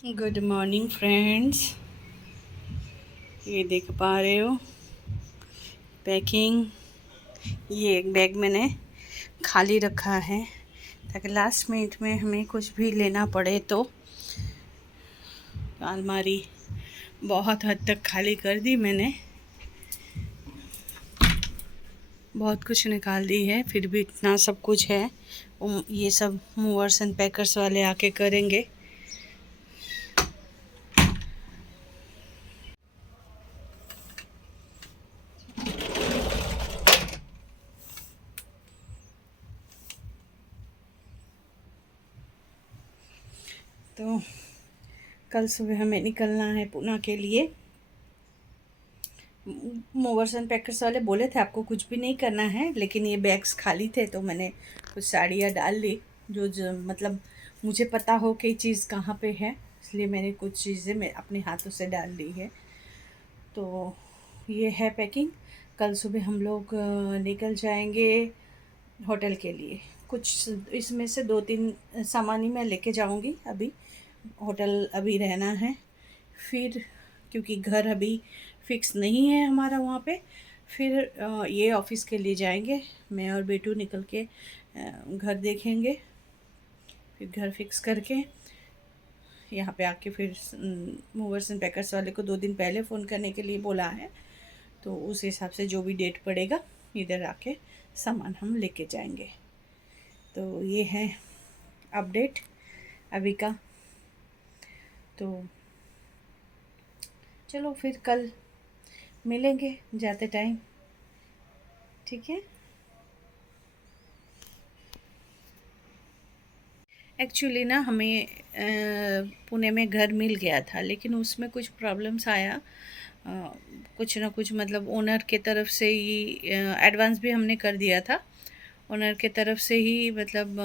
Good morning friends. ये देख पा रहे हो पैकिंग। ये एक बैग मैंने खाली रखा है ताकि लास्ट मिनट में हमें कुछ भी लेना पड़े तो। अलमारी बहुत हद तक खाली कर दी मैंने, बहुत कुछ निकाल दी है, फिर भी इतना सब कुछ है। ये सब मूवर्स एंड पैकर्स वाले आके करेंगे। तो कल सुबह हमें निकलना है पूना के लिए। मूवर्स एंड पैकर्स वाले बोले थे आपको कुछ भी नहीं करना है, लेकिन ये बैग्स खाली थे तो मैंने कुछ साड़ियाँ डाल दी जो मतलब मुझे पता हो कि चीज़ कहाँ पे है, इसलिए मैंने कुछ चीज़ें मैं अपने हाथों से डाल दी है। तो ये है पैकिंग। कल सुबह हम लोग निकल जाएंगे होटल के लिए। कुछ इसमें से 2-3 सामान ही मैं लेके जाऊंगी। अभी होटल अभी रहना है, फिर क्योंकि घर अभी फिक्स नहीं है हमारा वहाँ पे। फिर ये ऑफिस के लिए जाएंगे, मैं और बेटू निकल के घर देखेंगे, फिर घर फिक्स करके यहाँ पे आके फिर मूवर्स एंड पैकर्स वाले को 2 दिन पहले फ़ोन करने के लिए बोला है। तो उस हिसाब से जो भी डेट पड़ेगा इधर आके सामान हम लेके जाएंगे। तो ये है अपडेट अभी का। तो चलो फिर कल मिलेंगे जाते टाइम, ठीक है। एक्चुअली ना हमें पुणे में घर मिल गया था, लेकिन उसमें कुछ प्रॉब्लम्स आया। कुछ ना कुछ मतलब ओनर के तरफ से ही एडवांस भी हमने कर दिया था। ओनर के तरफ से ही मतलब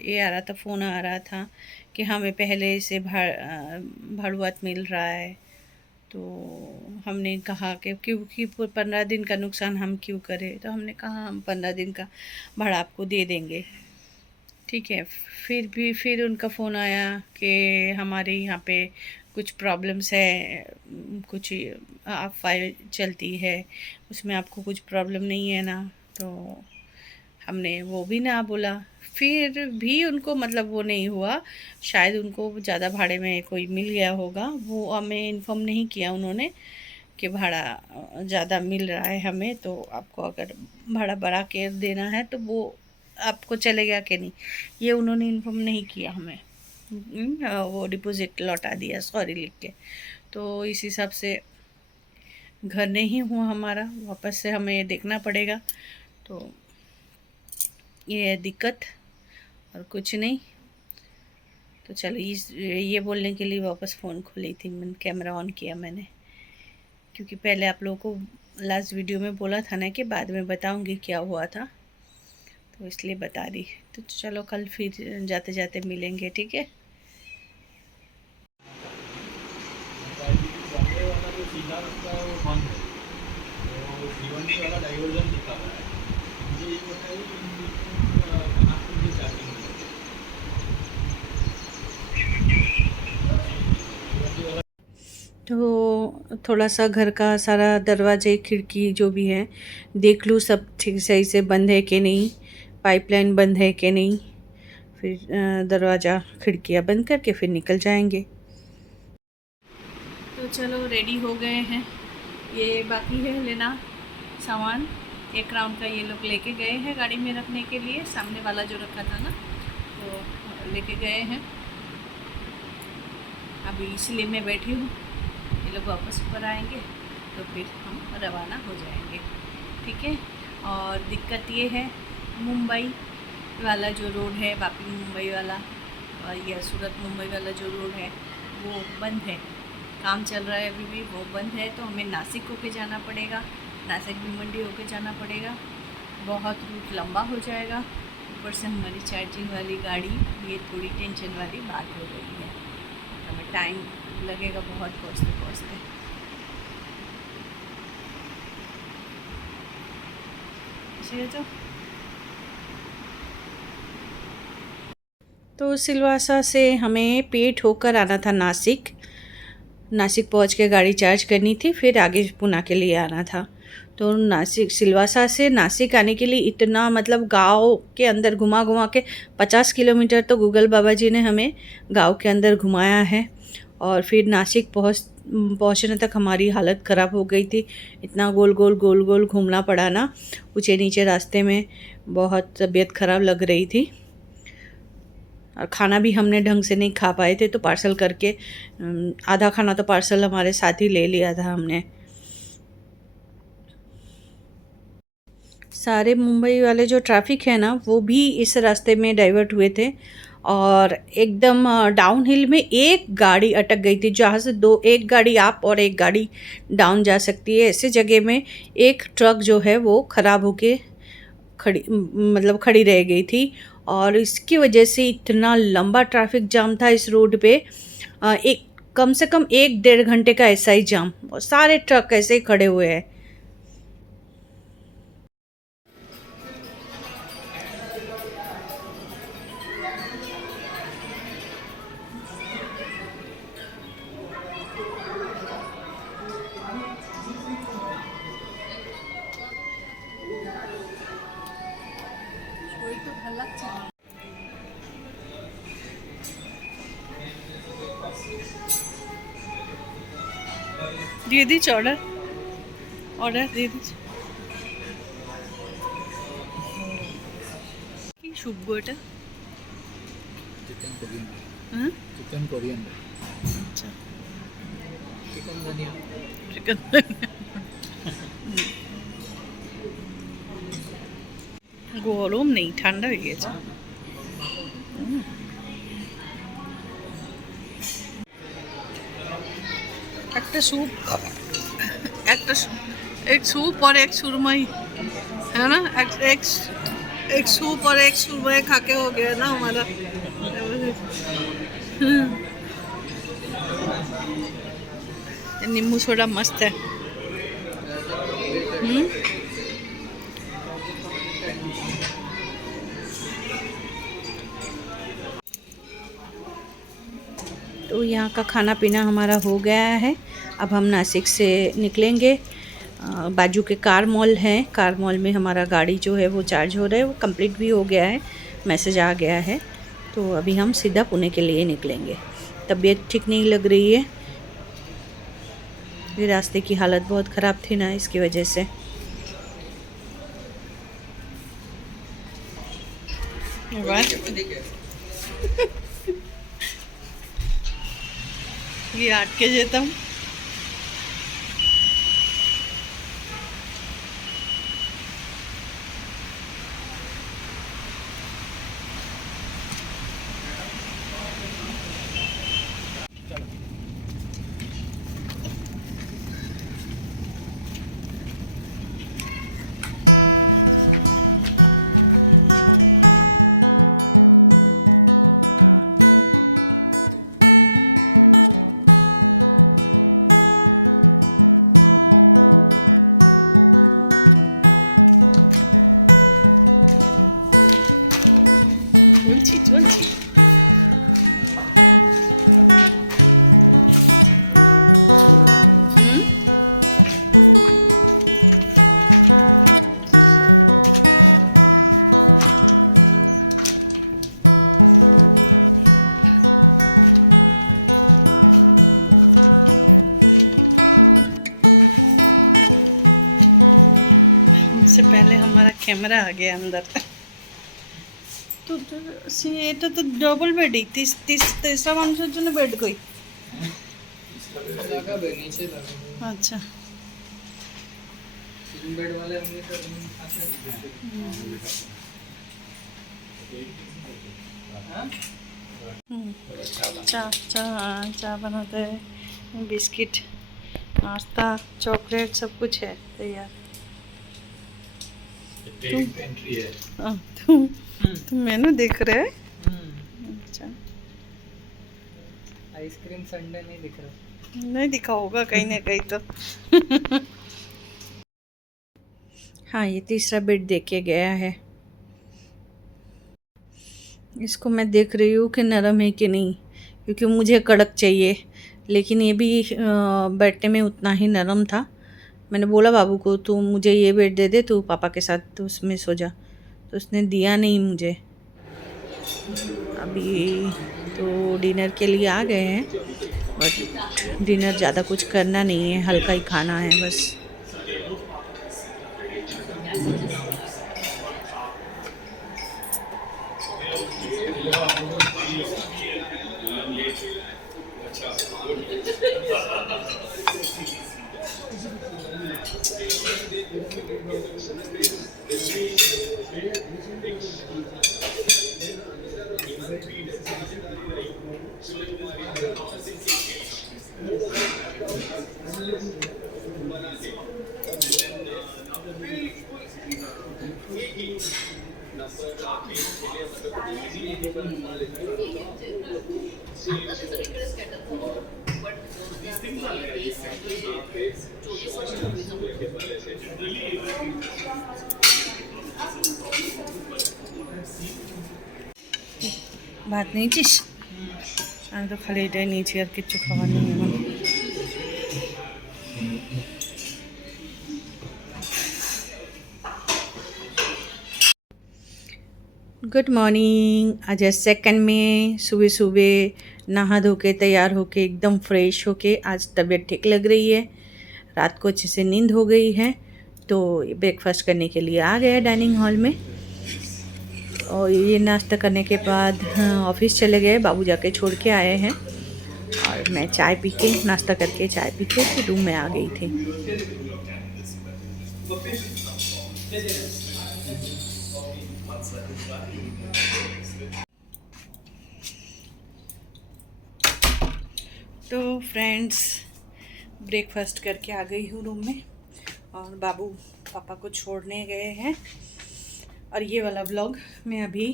ये आ रहा था, फ़ोन आ रहा था कि हमें पहले से भाड़ुआत मिल रहा है। तो हमने कहा कि क्योंकि 15 दिन का नुकसान हम क्यों करें, तो हमने कहा हम 15 दिन का भाड़ा आपको दे देंगे, ठीक है। फिर उनका फ़ोन आया कि हमारे यहाँ पे कुछ प्रॉब्लम्स है, कुछ आप फाइल चलती है उसमें आपको कुछ प्रॉब्लम नहीं है ना। तो हमने वो भी ना बोला, फिर भी उनको मतलब वो नहीं हुआ। शायद उनको ज़्यादा भाड़े में कोई मिल गया होगा, वो हमें इन्फॉर्म नहीं किया उन्होंने कि भाड़ा ज़्यादा मिल रहा है हमें, तो आपको अगर भाड़ा बढ़ा के देना है तो वो आपको चलेगा कि नहीं, ये उन्होंने इन्फॉर्म नहीं किया हमें। वो डिपॉजिट लौटा दिया सॉरी लिख के। तो इस हिसाब से घर नहीं हुआ हमारा, वापस से हमें देखना पड़ेगा। तो ये है दिक्कत और कुछ नहीं। तो चलो ये बोलने के लिए वापस फ़ोन खोली थी मैंने, कैमरा ऑन किया मैंने, क्योंकि पहले आप लोगों को लास्ट वीडियो में बोला था ना कि बाद में बताऊंगी क्या हुआ था, तो इसलिए बता रही। तो चलो कल फिर जाते जाते मिलेंगे, ठीक है। बॉम्बे वाला जो सीधा रास्ता है वो बंद है, तो भिवंडी वाला डाइवर्जन दिखा रहा है। मुझे ये बताइए कि इन चीज़ों का कहाँ से मुझे चार्जिंग मिलेगी? भिवंडी वाला। तो थोड़ा सा घर का सारा दरवाजे खिड़की जो भी है देख लूँ, सब ठीक सही से बंद है कि नहीं, पाइपलाइन बंद है कि नहीं। फिर दरवाज़ा खिड़कियाँ बंद करके फिर निकल जाएंगे। तो चलो रेडी हो गए हैं। ये बाकी है लेना सामान। एक राउंड का ये लोग लेके गए हैं गाड़ी में रखने के लिए, सामने वाला जो रखा था ना वो लेके गए हैं। अभी इसलिए मैं बैठी हूँ, ये लोग वापस ऊपर आएंगे तो फिर हम रवाना हो जाएंगे, ठीक है। और दिक्कत ये है, मुंबई वाला जो रोड है, वापी मुंबई वाला और या सूरत मुंबई वाला जो रोड है वो बंद है, काम चल रहा है अभी भी, वो बंद है। तो हमें नासिक होके जाना पड़ेगा, नासिक भिवंडी होके जाना पड़ेगा। बहुत रूट लंबा हो जाएगा, ऊपर से हमारी चार्जिंग वाली गाड़ी, ये थोड़ी टेंशन वाली बात हो रही है। हमें टाइम लगेगा बहुत पहुँचते पहुँचते, इसलिए तो तो सिलवासा से हमें पेट होकर आना था नासिक। नासिक पहुंच के गाड़ी चार्ज करनी थी, फिर आगे पुणे के लिए आना था। तो नासिक सिलवासा से नासिक आने के लिए इतना मतलब गांव के अंदर घुमा घुमा के 50 किलोमीटर तो गूगल बाबा जी ने हमें गांव के अंदर घुमाया है। और फिर नासिक पहुंचने तक हमारी हालत ख़राब हो गई थी। इतना गोल गोल घूमना पड़ा ना, ऊँचे नीचे रास्ते में बहुत तबीयत ख़राब लग रही थी। और खाना भी हमने ढंग से नहीं खा पाए थे, तो पार्सल करके आधा खाना तो पार्सल हमारे साथ ही ले लिया था हमने। सारे मुंबई वाले जो ट्रैफिक है ना, वो भी इस रास्ते में डाइवर्ट हुए थे। और एकदम डाउन हिल में एक गाड़ी अटक गई थी, जहाँ से एक गाड़ी अप और एक गाड़ी डाउन जा सकती है। ऐसे जगह में एक ट्रक जो है वो ख़राब होके खड़ी रह गई थी। और इसकी वजह से इतना लंबा ट्रैफिक जाम था इस रोड पे, एक कम से कम 1-1.5 घंटे का ऐसा ही जाम, और सारे ट्रक ऐसे ही खड़े हुए हैं। দিয়ে দিচ্ছ অর্ডার দিয়ে দিচ্ছ। কি শুকবো এটা? হ্যাঁ, चिकन कोरियन, আচ্ছা, चिकन धनिया। চিকেন। গরম নেই, ঠান্ডা হয়ে গেছে। একটা স্যুপ, एक सूप और एक सुरमई, है ना? एक सूप और एक सुरमई खा के हो गया ना हमारा। नींबू सोडा मस्त है। तो यहाँ का खाना पीना हमारा हो गया है। अब हम नासिक से निकलेंगे। बाजू के कार मॉल है, कार मॉल में हमारा गाड़ी जो है वो चार्ज हो रहा है, वो कंप्लीट भी हो गया है, मैसेज आ गया है। तो अभी हम सीधा पुणे के लिए निकलेंगे। तबीयत ठीक नहीं लग रही है, ये रास्ते की हालत बहुत ख़राब थी ना, इसकी वजह से। ये আটকে যেতাম। कैमरा आ गया अंदर। तो এটা তো ডবল বেডই, तीसरा মানুষের জন্য বেড কই? লাগাবে নিচে লাগাবে। আচ্ছা, তিন বেড वाले होंगे तो रूम आते हैं। चा बनाते हैं, बिस्किट, नाश्ता, चॉकलेट, सब कुछ है तैयार। एंट्री है। तुम मेनू देख रहे हैं? अच्छा, आइसक्रीम संडे नहीं दिख रहा। नहीं दिखा होगा कहीं ना कहीं तो। हाँ, ये तीसरा बेड देख के गया है। इसको मैं देख रही हूँ कि नरम है कि नहीं, क्योंकि मुझे कड़क चाहिए, लेकिन ये भी बैठने में उतना ही नरम था। मैंने बोला बाबू को, तू मुझे ये बेड दे दे, तू पापा के साथ तो उसमें सो जा, तो उसने दिया नहीं मुझे। अभी तो डिनर के लिए आ गए हैं, और डिनर ज़्यादा कुछ करना नहीं है, हल्का ही खाना है बस। भात नहीं चीज तो खाली एटाई নিয়েছি আর কিছু খাবার নেই এখন। Good morning. आज है 2 में, सुबह सुबह नहा धो के तैयार होके एकदम फ्रेश होके, आज तबीयत ठीक लग रही है, रात को अच्छे से नींद हो गई है, तो ब्रेकफास्ट करने के लिए आ गया डाइनिंग हॉल में। और ये नाश्ता करने के बाद ऑफिस चले गए, बाबू जाके छोड़ के आए हैं, और मैं चाय पी के, नाश्ता करके चाय पी के रूम में आ गई थी। तो फ्रेंड्स, ब्रेकफास्ट करके आ गई हूँ रूम में, और बाबू पापा को छोड़ने गए हैं, और ये वाला व्लॉग मैं अभी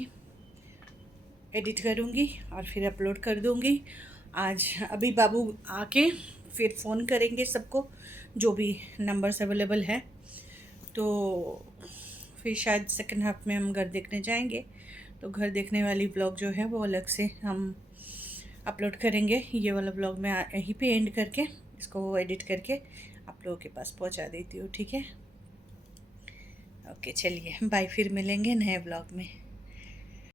एडिट करूँगी और फिर अपलोड कर दूँगी। आज अभी बाबू आके फिर फ़ोन करेंगे सबको, जो भी नंबर्स अवेलेबल है, तो फिर शायद सेकंड हाफ में हम घर देखने जाएंगे, तो घर देखने वाली व्लॉग जो है वो अलग से हम अपलोड करेंगे। ये वाला व्लॉग मैं यहीं पे एंड करके इसको एडिट करके आप लोगों के पास पहुंचा देती हूँ, ठीक है? ओके, चलिए बाय, फिर मिलेंगे नए व्लॉग में।